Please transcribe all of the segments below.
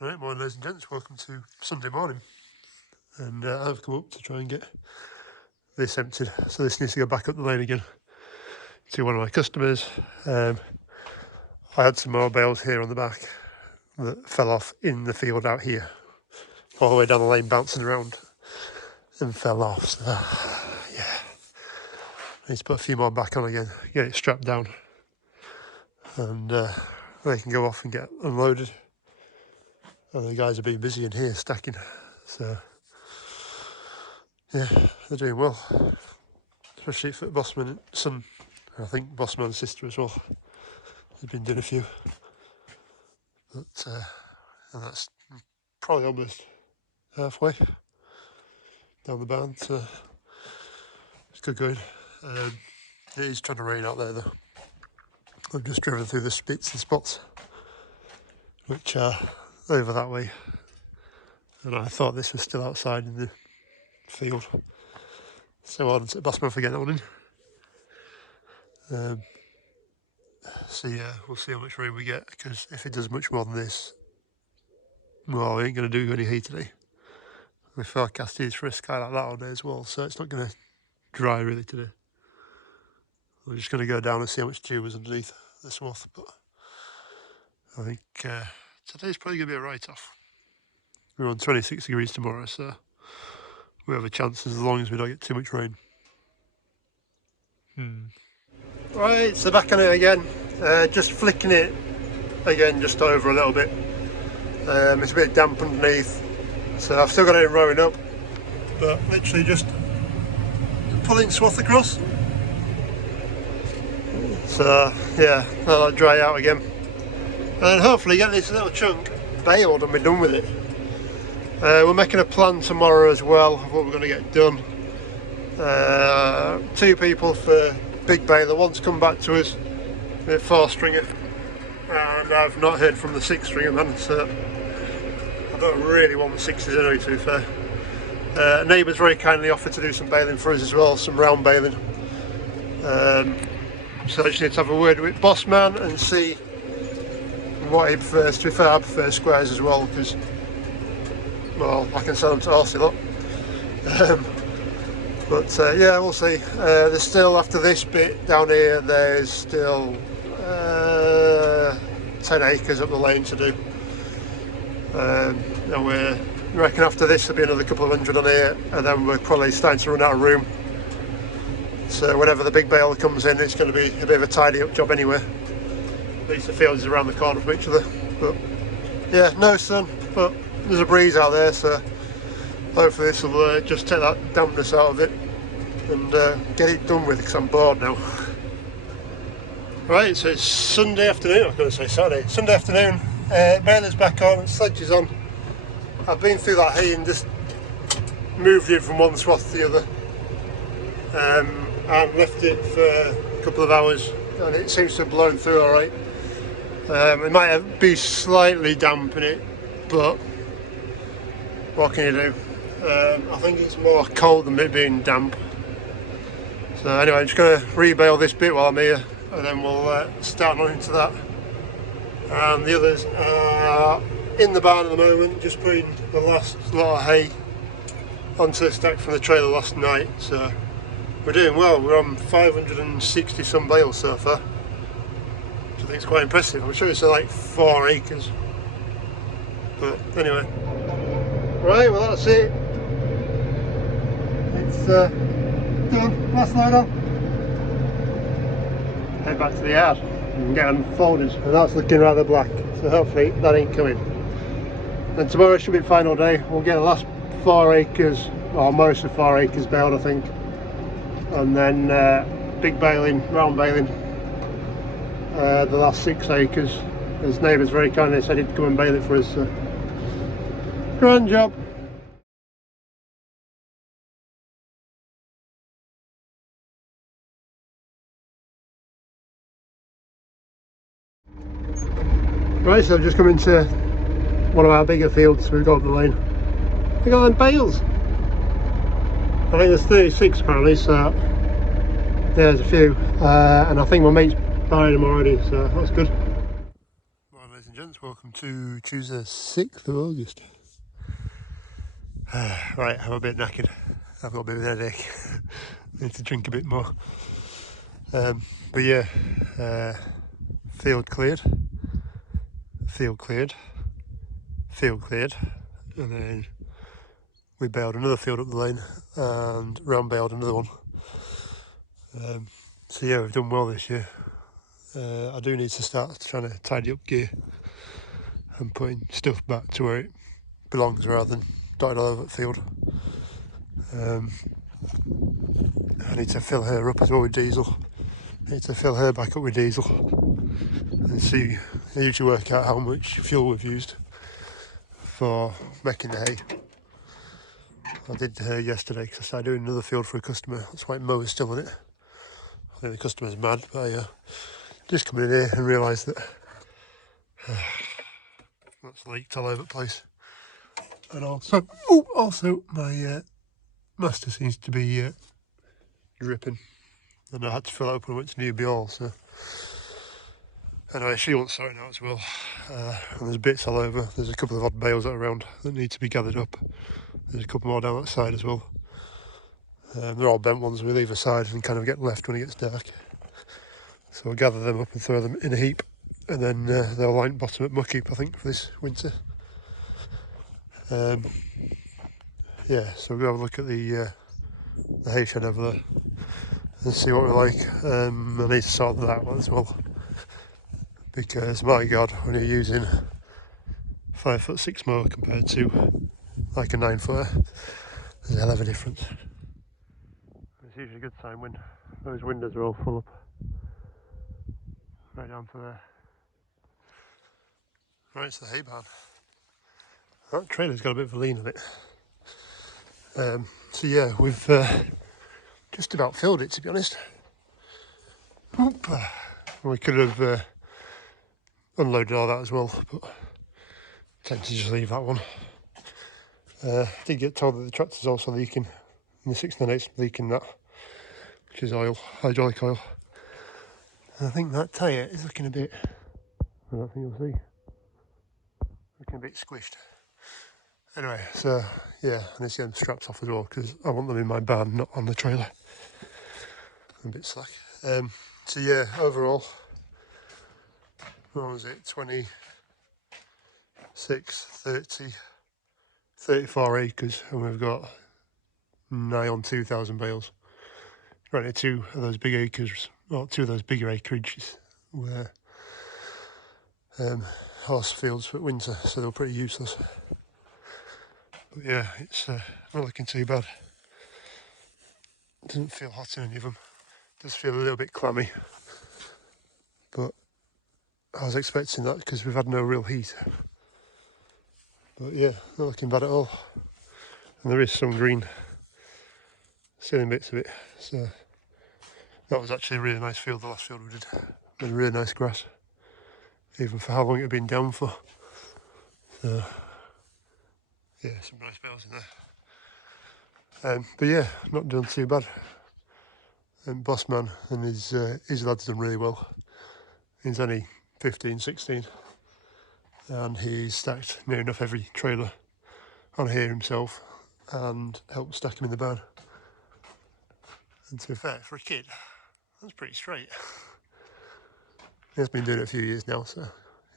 Right, morning ladies and gents, welcome to Sunday morning, and I've come up to try and get this emptied, so this needs to go back up the lane again to one of my customers. I had some more bales here on the back that fell off in the field out here, all the way down the lane bouncing around and fell off, so yeah, I need to put a few more back on again, get it strapped down, and they can go off and get unloaded. And the guys are being busy in here stacking, so yeah, they're doing well, especially for Bossman son, I think Bossman's sister as well. They've been doing a few, but and that's probably almost halfway down the barn, so it's good going. It is trying to rain out there though. I've just driven through the spits and spots which are over that way, and I thought this was still outside in the field, so well done to Bossman for getting that one in. So yeah, we'll see how much rain we get, because if it does much more than this, well, we ain't going to do any hay today. The forecast is for a sky like that all day as well, so it's not going to dry really today. We're just going to go down and see how much dew was underneath the swath, but I think today's probably going to be a write-off. We're on 26 degrees tomorrow, so we have a chance as long as we don't get too much rain. Right, so back on it again, just flicking it again just over a little bit. It's a bit damp underneath, so I've still got it rowing up, but literally just pulling swath across. So yeah, that'll dry out again, and hopefully get this little chunk baled and be done with it. We're making a plan tomorrow as well of what we're going to get done. 2 people for big baler, one's come back to us with 4-stringer, and I've not heard from the 6-stringer man, so I don't really want the 6s anyway, to be fair. Neighbours very kindly offered to do some baling for us as well, some round baling. So I just need to have a word with Bossman and see what he prefers. To be fair, I prefer squares as well, because, well, I can sell them to Horsey lot. But yeah, we'll see. There's still, after this bit down here, there's still 10 acres up the lane to do. And we reckon after this there'll be another couple of hundred on here, and then we're probably starting to run out of room. So whenever the big baler comes in, it's going to be a bit of a tidy up job anyway. At least the fields are around the corner from each other. But yeah, no sun, but there's a breeze out there, so hopefully this will just take that dampness out of it and get it done with, because I'm bored now. Right, so it's Sunday afternoon, I was going to say Saturday. Sunday afternoon, baler's back on, sledge is on. I've been through that hay and just moved it from one swath to the other. And left it for a couple of hours, and it seems to have blown through alright. It might be slightly damp in it, but what can you do? I think it's more cold than it being damp. So anyway, I'm just going to rebale this bit while I'm here, and then we'll start on into that. And the others are in the barn at the moment, just putting the last lot of hay onto the stack from the trailer last night. So we're doing well. We're on 560 some bales so far, which I think is quite impressive. I'm sure it's like 4 acres, but anyway. Right, well that's it. It's done. Last load on. Head back to the yard and get unfolded, and that's looking rather black, so hopefully that ain't coming. And tomorrow should be a final day. We'll get the last 4 acres, or most of 4 acres baled, I think. And then big baling, round baling, the last 6 acres. His neighbours very kindly said he'd come and bale it for us, so grand job. Right, so I've just come into one of our bigger fields. We've got up the lane. We got them bales. I think there's 36 apparently, so yeah, there's a few, and I think my mate's buying them already, so that's good. Right, ladies and gents, welcome to Tuesday 6th of August. Right, I'm a bit knackered. I've got a bit of a headache. I need to drink a bit more. But yeah, field cleared, and then we bailed another field up the lane and round bailed another one. So yeah, we've done well this year. I do need to start trying to tidy up gear and putting stuff back to where it belongs rather than dotted all over the field. I need to fill her up as well with diesel. I need to fill her back up with diesel and see. I usually work out how much fuel we've used for making the hay. I did her yesterday because I started doing another field for a customer. That's why Mo's still on it. I think the customer's mad, but I just come in here and realised that that's leaked all over the place. And also my master seems to be dripping, and I had to fill it up when I went to New All. So anyway, she wants sorting out as well. And there's bits all over. There's a couple of odd bales around that need to be gathered up. There's a couple more down that side as well. They're all bent ones we leave aside and kind of get left when it gets dark. So we'll gather them up and throw them in a heap, and then they'll line bottom at muck heap, I think, for this winter. Yeah, so we'll go have a look at the hay shed over there and see what we like. I need to sort that out as well, because my God, when you're using 5'6" mower compared to like a 9-footer, there's a hell of a difference. It's usually a good sign when those windows are all full up, right down to there. Right, it's the hay barn. That trailer's got a bit of a lean on it. So yeah, we've just about filled it, to be honest. We could have unloaded all that as well, but I tend to just leave that one. Did get told that the tractor's also leaking, and the 698's leaking that, which is oil, hydraulic oil. And I think that tyre is looking a bit, I don't think you'll see, looking a bit squished. Anyway, so yeah, I need to get them straps off as well, because I want them in my barn, not on the trailer. I'm a bit slack. So yeah, overall, what was it, 26, 30, 34 acres, and we've got nigh on 2,000 bales. Right, two of those big acres, or two of those bigger acreages were horse fields for winter, so they were pretty useless. But yeah, it's not looking too bad. It doesn't feel hot in any of them. It does feel a little bit clammy, but I was expecting that because we've had no real heat. But yeah, not looking bad at all. And there is some green still in bits of it. So that was actually a really nice field, the last field we did. With really nice grass, even for how long it had been down for. So yeah, some nice bales in there. But yeah, not done too bad. And Bossman and his lads done really well. He's only 15, 16, and he's stacked near enough every trailer on here himself and helped stack them in the barn. And to be fair, for a kid, that's pretty straight. He has been doing it a few years now, so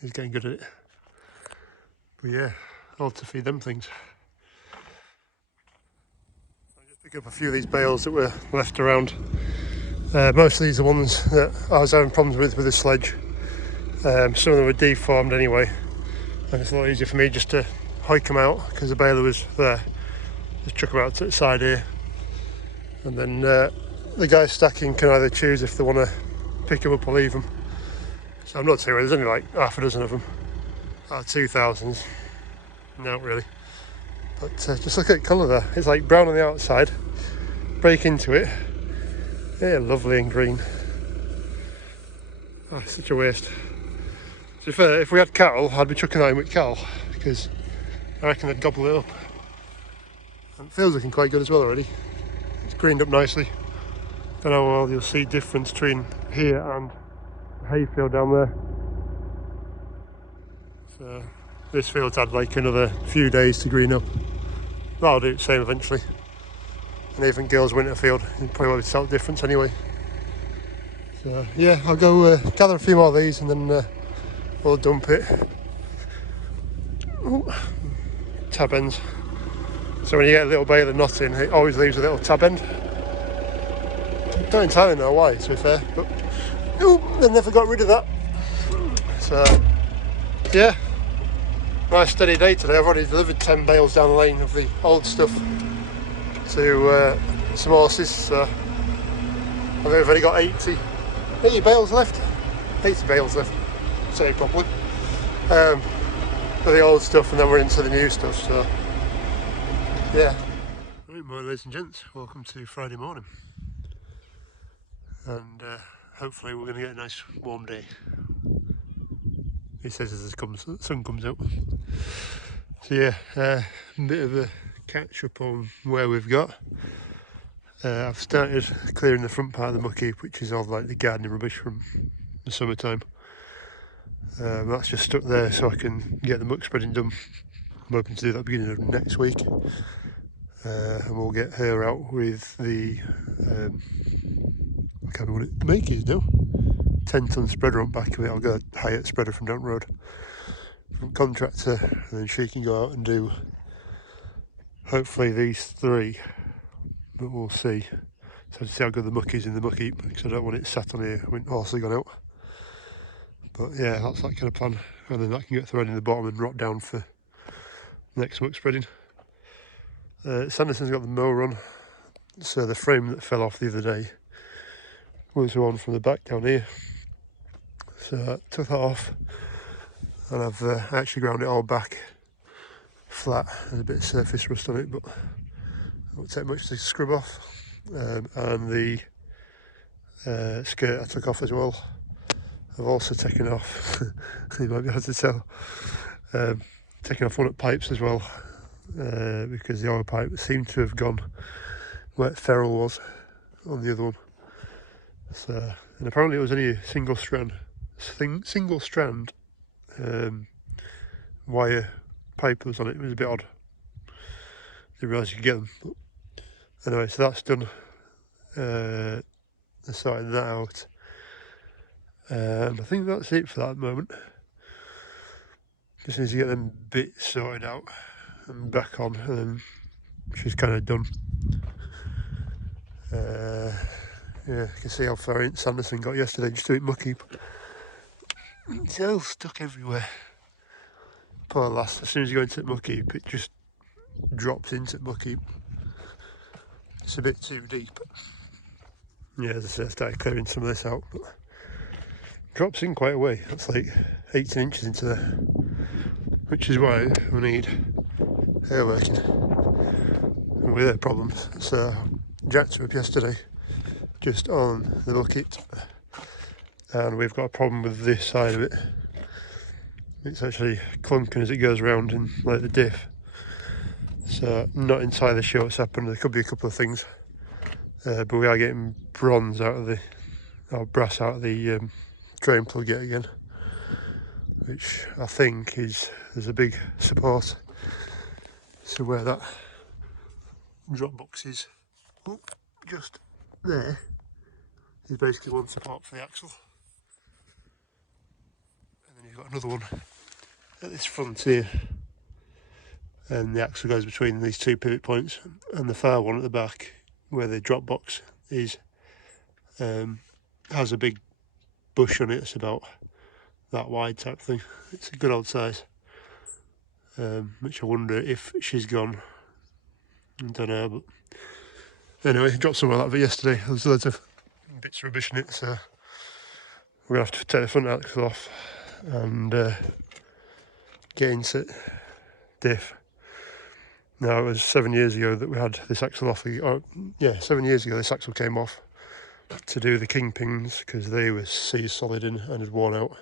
he's getting good at it. But yeah, all to feed them things. I'll just pick up a few of these bales that were left around. Most of these are ones that I was having problems with the sledge. Some of them were deformed anyway, and it's a lot easier for me just to hike them out because the baler was there. Just chuck them out to the side here, and then the guys stacking can either choose if they want to pick them up or leave them. So I'm not too worried, there's only like half a dozen of them out of 2,000. No, really. But just look at the colour there. It's like brown on the outside, break into it. Yeah, lovely and green. Oh, it's such a waste. To be fair, if we had cattle, I'd be chucking that in with cattle, because I reckon they'd gobble it up. And it feels looking quite good as well already. It's greened up nicely. Don't know how well you'll see difference between here and the hayfield down there. So this field's had like another few days to green up. That'll do the same eventually. And even girls winter field, you probably won't tell the difference anyway. So yeah, I'll go gather a few more of these and then we'll dump it. Ooh, tab ends. So when you get a little bay of the knot in, it always leaves a little tab end. Don't entirely know why, to be fair, but they never got rid of that. So yeah, nice steady day today. I've already delivered 10 bales down the lane of the old stuff to some horses. So I think I've only got 80 bales left. 80 bales left, say it properly. For the old stuff, and then we're into the new stuff. So yeah. Right, morning ladies and gents, welcome to Friday morning, and hopefully we're going to get a nice warm day. He says as the sun comes out. So yeah, a bit of a catch up on where we've got. I've started clearing the front part of the muck heap, which is all like the gardening rubbish from the summertime. That's just stuck there so I can get the muck spreading done. I'm hoping to do that beginning of next week. And we'll get her out with the, I can't remember what it make is now, 10-ton spreader on back of it. I'll get a higher spreader from down the road, from contractor, and then she can go out and do hopefully these 3, but we'll see. So to see how good the muck is in the muck heap, because I don't want it sat on here when horses have gone out. But yeah, that's that kind of plan, and then that can get thrown in the bottom and rot down for next muck spreading. Sanderson's got the mower on, so the frame that fell off the other day was one from the back down here. So I took that off, and I've actually ground it all back flat. There's a bit of surface rust on it, but it won't take much to scrub off. And the skirt I took off as well. I've also taken off, you might be able to tell, taken off one of the pipes as well, because the oil pipe seemed to have gone where the ferrule was on the other one. So, and apparently it was only a single strand wire pipe that was on it. It was a bit odd. Didn't realise you could get them. But anyway, so that's done. I sorted that out. I think that's it for that moment. Just need to get them bits sorted out and back on, and then she's kind of done. Yeah, you can see how far in Sanderson got yesterday just doing muck heap. It's all stuck everywhere. Poor lass, as soon as you go into the muck heap, it just drops into the muck heap. It's a bit too deep. Yeah, as I said, I started clearing some of this out, but drops in quite a way. That's like 18 inches into there, which is why we need hair working with her problems. So jacked her up yesterday just on the bucket, and we've got a problem with this side of it. It's actually clunking as it goes around in like the diff. So not entirely sure what's happened. There could be a couple of things, but we are getting brass out of the drain plug yet again, which I think there's a big support. So where that drop box is, just there, is basically one support for the axle, and then you've got another one at this front here, and the axle goes between these 2 pivot points, and the far one at the back where the drop box is has a big bush on it. It's about that wide type thing. It's a good old size, which I wonder if she's gone. I don't know, but anyway, I dropped some of that yesterday. There's loads of bits of rubbish in it, so we're going to have to take the front axle off and get into diff. Now, it was 7 years ago that we had this axle off. 7 years ago this axle came off to do the kingpins, because they were seized solid in and had worn out,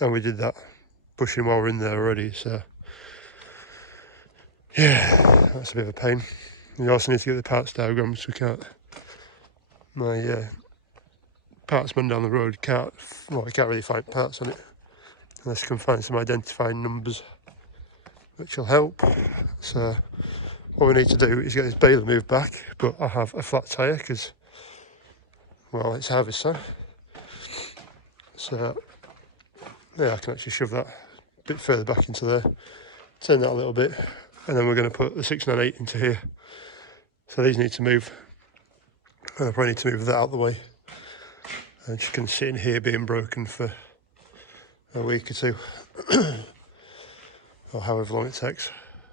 and we did that bushing while we're in there already. So yeah, that's a bit of a pain. You also need to get the parts diagrams. We can't, my parts man down the road can't really find parts on it, unless you can find some identifying numbers, which will help. So what we need to do is get this baler moved back, but I have a flat tyre because, well, it's harvest time. So yeah, I can actually shove that a bit further back into there, turn that a little bit, and then we're going to put the 698 into here. So these need to move. I probably need to move that out of the way. And she can sit in here being broken for a week or two, or however long it takes.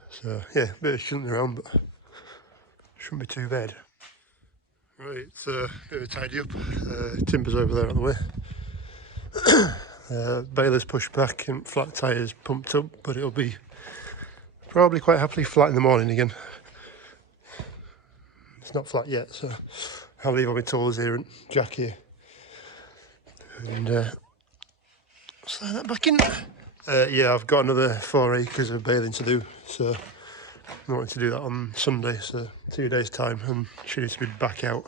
So yeah, a bit of shunting around, but shouldn't be too bad. Right, so a bit of a tidy up. Timber's over there on the way. Baler's pushed back and flat tyres pumped up, but it'll be probably quite happily flat in the morning again. It's not flat yet, so I'll leave all my tools here and jack here. And slide that back in. Yeah, I've got another 4 acres of baling to do, so I wanted to do that on Sunday, so 2 days time, and she needs to be back out.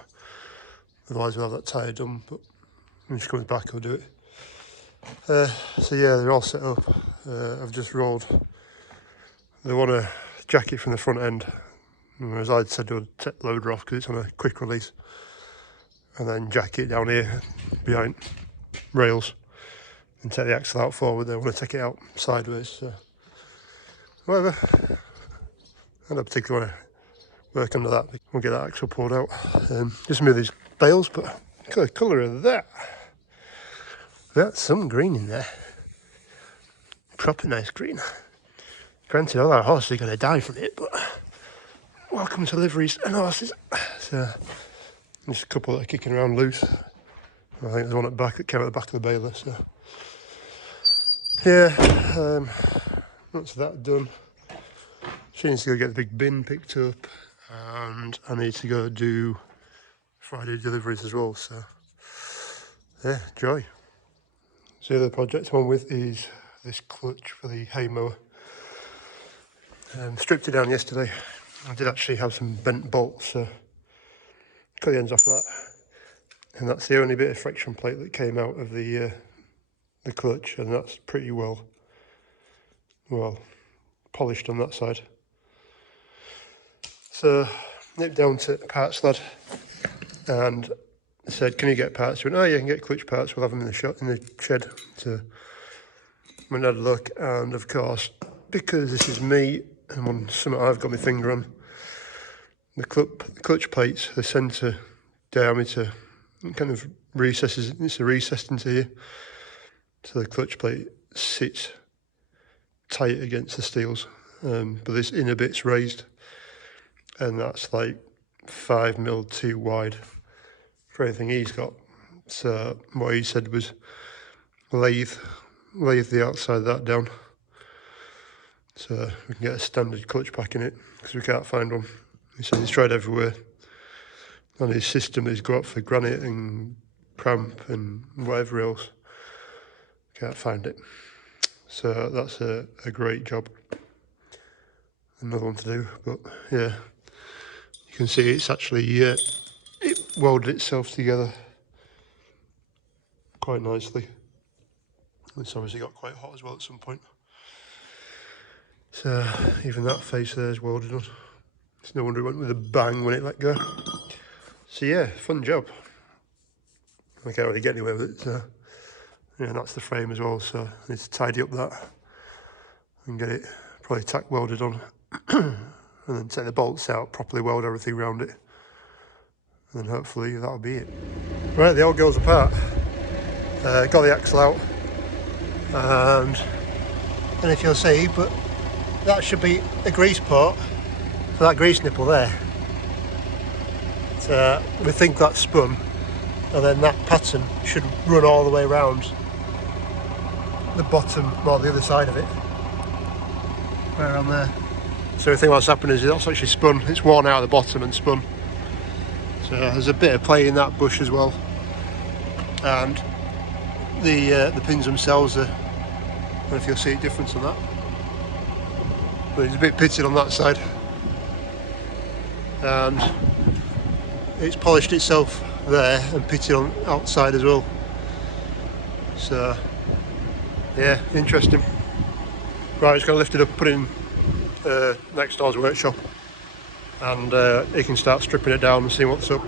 Otherwise we'll have that tyre done, but when she comes back I'll do it. So yeah, they're all set up. I've just rolled. They want to jack it from the front end, whereas I'd said I would take the loader off because it's on a quick release, and then jack it down here behind rails and take the axle out forward. They want to take it out sideways, so whatever. I don't particularly want to work under that. We'll get that axle pulled out. Just move these bales, but look at the colour of that. That's some green in there. Proper nice green. Granted, all our horses are going to die from it, but welcome to liveries and horses. So, just a couple that are kicking around loose. I think there's one at the back that came out the back of the baler, so. Yeah, that's that done. She needs to go get the big bin picked up, and I need to go do Friday deliveries as well, so. Yeah, joy. So the other project I'm on with is this clutch for the hay mower. Stripped it down yesterday. I did actually have some bent bolts, so cut the ends off that. And that's the only bit of friction plate that came out of the clutch, and that's pretty well polished on that side. So nipped down to parts lad and said, "Can you get parts?" He went, "Oh yeah, you can get clutch parts. We'll have them in the shed." So I went and had a look, and of course, because this is me and something I've got my finger on, the clutch plates, the centre diameter kind of recesses. It's recessed into here, so the clutch plate sits tight against the steels, but this inner bit's raised, and that's like 5mm too wide for anything he's got. So what he said was lathe the outside of that down, so we can get a standard clutch pack in it, because we can't find one. He said he's tried everywhere on his system. He's got for granite and cramp and whatever else, can't find it. So that's a great job. Another one to do, but yeah, you can see it's actually it welded itself together quite nicely. It's obviously got quite hot as well at some point. So even that face there is welded on. It's no wonder it went with a bang when it let go. So yeah, fun job. I can't really get anywhere with it. So yeah, that's the frame as well. So I need to tidy up that and get it probably tack welded on, and then take the bolts out, properly weld everything around it, and then hopefully that'll be it. Right, the all goes apart. Got the axle out, and I don't know if you'll see, but that should be a grease port for that grease nipple there. So we think that's spun, and then that pattern should run all the way around the bottom, or the other side of it, right around there. So we think what's happened is that's actually spun. It's worn out of the bottom and spun. So there's a bit of play in that bush as well, and the pins themselves are, I don't know if you'll see a difference on that, but it's a bit pitted on that side, and it's polished itself there and pitted on outside as well. So Yeah, interesting. Right, just going to lift it up, put it in next door's workshop, and he can start stripping it down and see what's up.